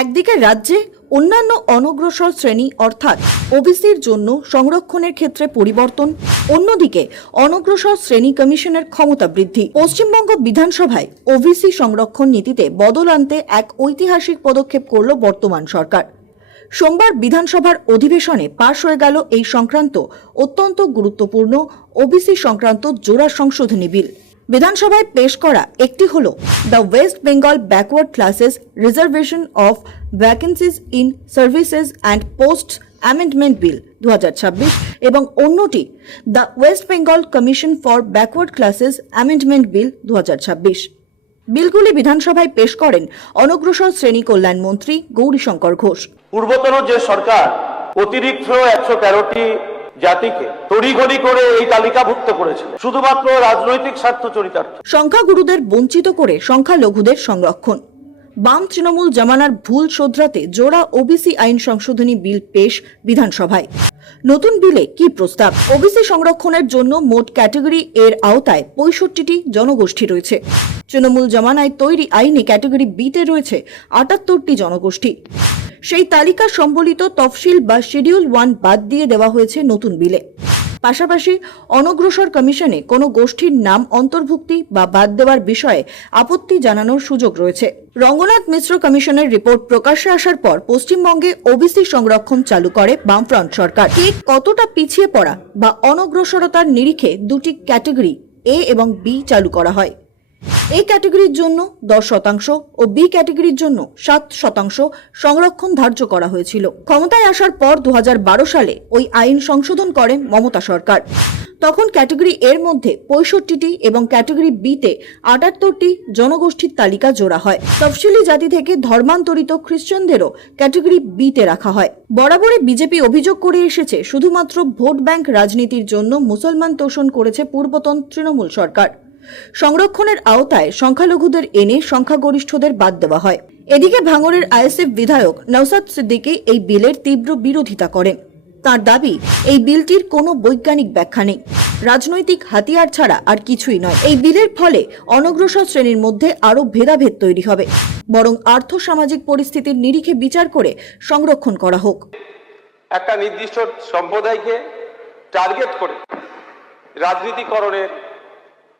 একদিকে রাজ্যে অন্যান্য অনগ্রসর শ্রেণী অর্থাৎ ওবিসির জন্য সংরক্ষণের ক্ষেত্রে পরিবর্তন, অন্যদিকে অনগ্রসর শ্রেণী কমিশনের ক্ষমতা বৃদ্ধি। পশ্চিমবঙ্গ বিধানসভায় ওবিসি সংরক্ষণ নীতিতে বদল আনতে এক ঐতিহাসিক পদক্ষেপ করল বর্তমান সরকার। সোমবার বিধানসভার অধিবেশনে পাশ হয়ে গেল এই সংক্রান্ত অত্যন্ত গুরুত্বপূর্ণ ওবিসি সংক্রান্ত জোড়া সংশোধনী বিল। বিধানসভায় পেশ করা একটি হল the West Bengal backward classes reservation of vacancies in services and post amendment bill 2026 এবং অন্যটি the West Bengal commission for backward classes amendment bill 2026। বিলগুলি বিধানসভায় পেশ করেন অনগ্রসর শ্রেণী কল্যাণ মন্ত্রী গৌরীশঙ্কর ঘোষ। পূর্বতন যে সরকার অতিরিক্ত 113টি জাতিকে তড়িঘড়ি করে এই তালিকাভুক্ত করেছিল শুধুমাত্র রাজনৈতিক স্বার্থ চরিতার্থ। সংখ্যাগুরুদের বঞ্চিত করে সংখ্যালঘুদের সংরক্ষণ। বাম তৃণমূল জমানার ভুল শোধরাতে জোড়া ওবিসি আইন সংশোধনী বিল পেশ বিধানসভায়। নতুন বিলে কি প্রস্তাব? ওবিসি সংরক্ষণের জন্য মোট ক্যাটাগরি এর আওতায় 65টি জনগোষ্ঠী রয়েছে। তৃণমূল জমানায় তৈরি আইনে ক্যাটাগরি বিতে রয়েছে 78টি জনগোষ্ঠী। সেই তালিকা সম্বলিত তফসিল বা শিডিউল 1 বাদ দিয়ে দেওয়া হয়েছে নতুন বিলে। পাশাপাশি অনগ্রসর কমিশনে কোনো গোষ্ঠীর নাম অন্তর্ভুক্তি বা বাদ দেওয়ার বিষয়ে আপত্তি জানানোর সুযোগ রয়েছে। রঙ্গনাথ মিশ্র কমিশনের রিপোর্ট প্রকাশ্যে আসার পর পশ্চিমবঙ্গে ওবিসি সংরক্ষণ চালু করে বামফ্রন্ট সরকার। ঠিক কতটা পিছিয়ে পড়া বা অনগ্রসরতার নিরিখে দুটি ক্যাটাগরি এ এবং বি চালু করা হয়। এ ক্যাটাগরির জন্য 10% ও বি ক্যাটাগরির জন্য 7% সংরক্ষণ ধার্য করা হয়েছিল। ক্ষমতায় আসার পর 2012 সালে ওই আইন সংশোধন করে মমতা সরকার। তখন ক্যাটাগরি এর মধ্যে 65টি এবং ক্যাটাগরি বিতে 78টি জনগোষ্ঠীর তালিকা জোড়া হয়। তফসিলি জাতি থেকে ধর্মান্তরিত খ্রিস্টানদেরও ক্যাটাগরি বিতে রাখা হয়। বরাবরই বিজেপি অভিযোগ করে এসেছে শুধুমাত্র ভোট ব্যাংক রাজনীতির জন্য মুসলমান তোষণ করেছে পূর্বতন তৃণমূল সরকার। সংরক্ষণের আওতায় সংখ্যালঘুদের এনে সংখ্যাগরিষ্ঠদের বাদ দেওয়া হয়। এদিকে ভাঙড়ের আইএসএফ বিধায়ক নওসাদ সিদ্দিকী এই বিলের তীব্র বিরোধিতা করেন। তার দাবি, এই বিলটির কোনো বৈজ্ঞানিক ব্যাখ্যা নেই, রাজনৈতিক হাতিয়ার ছাড়া আর কিছুই নয়। এই বিলের ফলে অনগ্রসর শ্রেণীর মধ্যে আরো ভেদাভেদ তৈরি হবে, বরং আর্থ সামাজিক পরিস্থিতির নিরিখে বিচার করে সংরক্ষণ করা হোক। একটা নির্দিষ্ট সম্প্রদায়কে টার্গেট করে রাজনীতিকরণের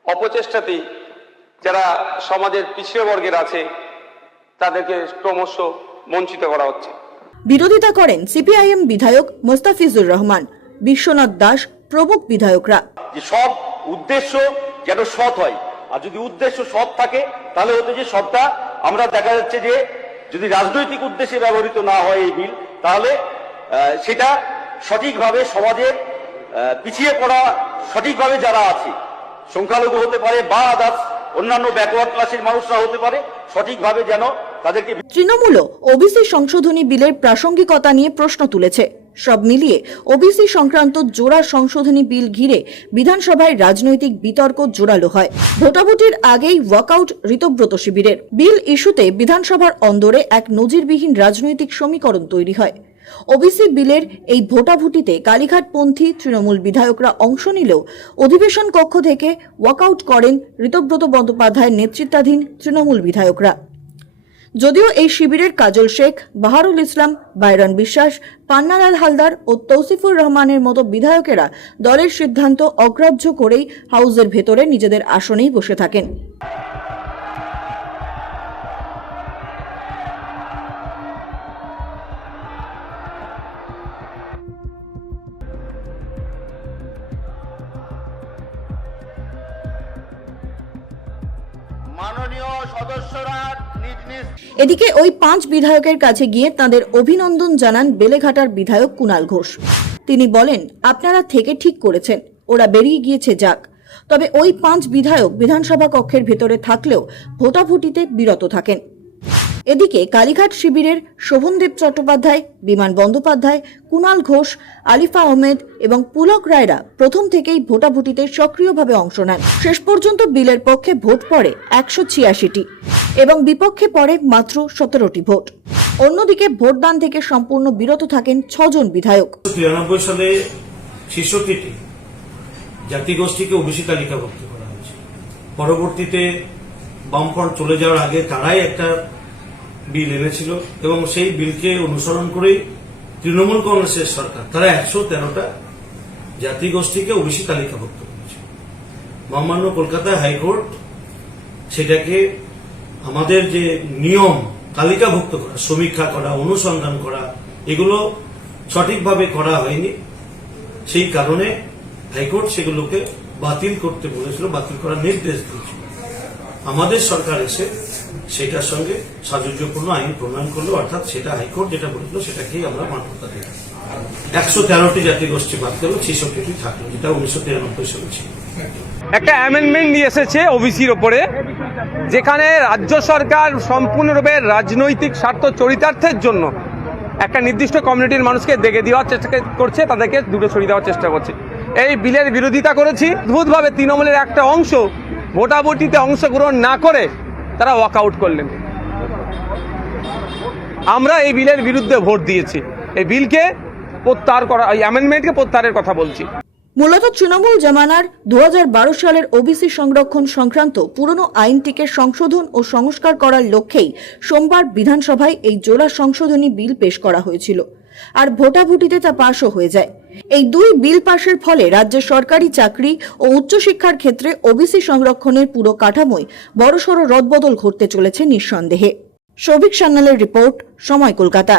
অপচেষ্টাতেই যারা সমাজের পিছিয়ে বর্গের আছে তাদেরকে ক্রমশ বঞ্চিত করা হচ্ছে। বিরোধিতা করেন সিপিআইএম বিধায়ক মোস্তাফিজুর রহমান, বিশ্বনাথ দাস প্রমুখ বিধায়করা। যে সব উদ্দেশ্য যেন সৎ হয়, আর যদি উদ্দেশ্য সৎ থাকে তাহলে হতে যে সবটা আমরা দেখা যাচ্ছে যে যদি রাজনৈতিক উদ্দেশ্যে ব্যবহৃত না হয় এই বিল, তাহলে সেটা সঠিকভাবে সমাজের পিছিয়ে পড়া সঠিকভাবে যারা আছে, সংখ্যালঘু হতে পারে বা আদার্স অন্যান্য ব্যাকওয়ার্ড ক্লাসের মানুষরা হতে পারে, সঠিকভাবে যেন তাদেরকে। তৃণমূলও ওবিসি সংশোধনী বিলের প্রাসঙ্গিকতা নিয়ে প্রশ্ন তুলেছে। সব মিলিয়ে ওবিসি সংক্রান্ত জোড়া সংশোধনী বিল ঘিরে বিধানসভায় রাজনৈতিক বিতর্ক জোরালো হয়। ভোটাভুটির আগেই ওয়াকআউট ঋতব্রত শিবিরের। বিল ইস্যুতে বিধানসভার অন্দরে এক নজিরবিহীন রাজনৈতিক সমীকরণ তৈরি হয়। ওবিসি বিলের এই ভোটাভুটিতে কালীঘাটপন্থী তৃণমূল বিধায়করা অংশ নিলেও অধিবেশন কক্ষ থেকে ওয়াকআউট করেন ঋতব্রত বন্দ্যোপাধ্যায়ের নেতৃত্বাধীন তৃণমূল বিধায়করা। যদিও এই শিবিরের কাজল শেখ, বাহারুল ইসলাম, বাইরন বিশ্বাস, পান্নালাল হালদার ও তৌসিফুর রহমানের মতো বিধায়কেরা দলের সিদ্ধান্ত অগ্রাহ্য করেই হাউসের ভেতরে নিজেদের আসনেই বসে থাকেন। মাননীয় সদস্যরা এদিকে ওই 5 বিধায়কের কাছে গিয়ে তাদের অভিনন্দন জানান বেলেঘাটার বিধায়ক কুণাল ঘোষ। তিনি বলেন, আপনারা থেকে ঠিক করেছেন, ওরা বেরিয়ে গিয়েছে যাক। তবে ওই 5 বিধায়ক বিধানসভা কক্ষের ভেতরে থাকলেও ভোটাভুটিতে বিরত থাকেন। এদিকে কালীঘাট শিবিরের শোভনদেব চট্টোপাধ্যায়, বিমান বন্দ্যোপাধ্যায়, কুণাল ঘোষ, আলিফা আহমেদ এবং পুলক রায়রা প্রথম থেকেই ভোটাভুটিতে সক্রিয়ভাবে অংশ নেন। শেষ পর্যন্ত বিলের পক্ষে ভোট পড়ে 186টি এবং বিপক্ষে পড়ে মাত্র 17টি ভোট। অন্যদিকে ভোটদান থেকে সম্পূর্ণ বিরত থাকেন 6 জন বিধায়ক। 93 সালে 66টি জাতিগোষ্ঠীকে ওবিসি তালিকাভুক্ত করা হয়েছে। পরবর্তীতে বামফ্রন্ট চলে যাওয়ার আগে তারাই একটা বিল এনেছিল এবং সেই বিলকে অনুসরণ করেই তৃণমূল কংগ্রেসের সরকার তারা 113টা জাতিগোষ্ঠীকে ওবিসি তালিকাভুক্ত করেছে। মহামান্য কলকাতা হাইকোর্ট সেটাকে আমাদের যে নিয়ম তালিকাভুক্ত করা, সমীক্ষা করা, অনুসন্ধান করা, এগুলো সঠিকভাবে করা হয়নি। সেই কারণে হাইকোর্ট সেগুলোকে বাতিল করতে বলেছিল, বাতিল করার নির্দেশ দিয়েছিল। আমাদের সরকার এসে সেটার সঙ্গে সাযুজ্যপূর্ণ আইন প্রণয়ন করলো, অর্থাৎ সেটা হাইকোর্ট যেটা বলেছিল সেটাকেই আমরা মান্যতা দিলাম। 113টি জাতিগোষ্ঠী বাদ গেল, 66টি থাকলো, যেটা 1993 সালে ছিল। একটা অ্যামেন্ডমেন্ট নিয়ে এসেছে ওবিসির ওপরে, যেখানে রাজ্য সরকার সম্পূর্ণরূপে রাজনৈতিক স্বার্থ চরিতার্থের জন্য একটা নির্দিষ্ট কমিউনিটির মানুষকে দেখে দেওয়ার চেষ্টা করছে, তাদেরকে দূরে সরিয়ে দেওয়ার চেষ্টা করছে। এই বিলের বিরোধিতা করেছি। অদ্ভুতভাবে তৃণমূলের একটা অংশ ভোটাভুটিতে অংশগ্রহণ না করে তারা ওয়াকআউট করলেন। আমরা এই বিলের বিরুদ্ধে ভোট দিয়েছি। এই বিলকে প্রত্যাহার করা, এই অ্যামেন্ডমেন্টকে প্রত্যাহারের কথা বলছি। মূলত তৃণমূল জামানার 2012 সালের ওবিসি সংরক্ষণ সংক্রান্ত পুরনো আইনটিকে সংশোধন ও সংস্কার করার লক্ষ্যেই সোমবার বিধানসভায় এই জোড়া সংশোধনী বিল পেশ করা হয়েছিল, আর ভোটাভুটিতে তা পাশও হয়ে যায়। এই দুই বিল পাশের ফলে রাজ্যের সরকারি চাকরি ও উচ্চশিক্ষার ক্ষেত্রে ওবিসি সংরক্ষণের পুরো কাঠামোয় বড়সড় রদবদল ঘটতে চলেছে নিঃসন্দেহে। সৌভিক সান্যালের রিপোর্ট, সময় কলকাতা।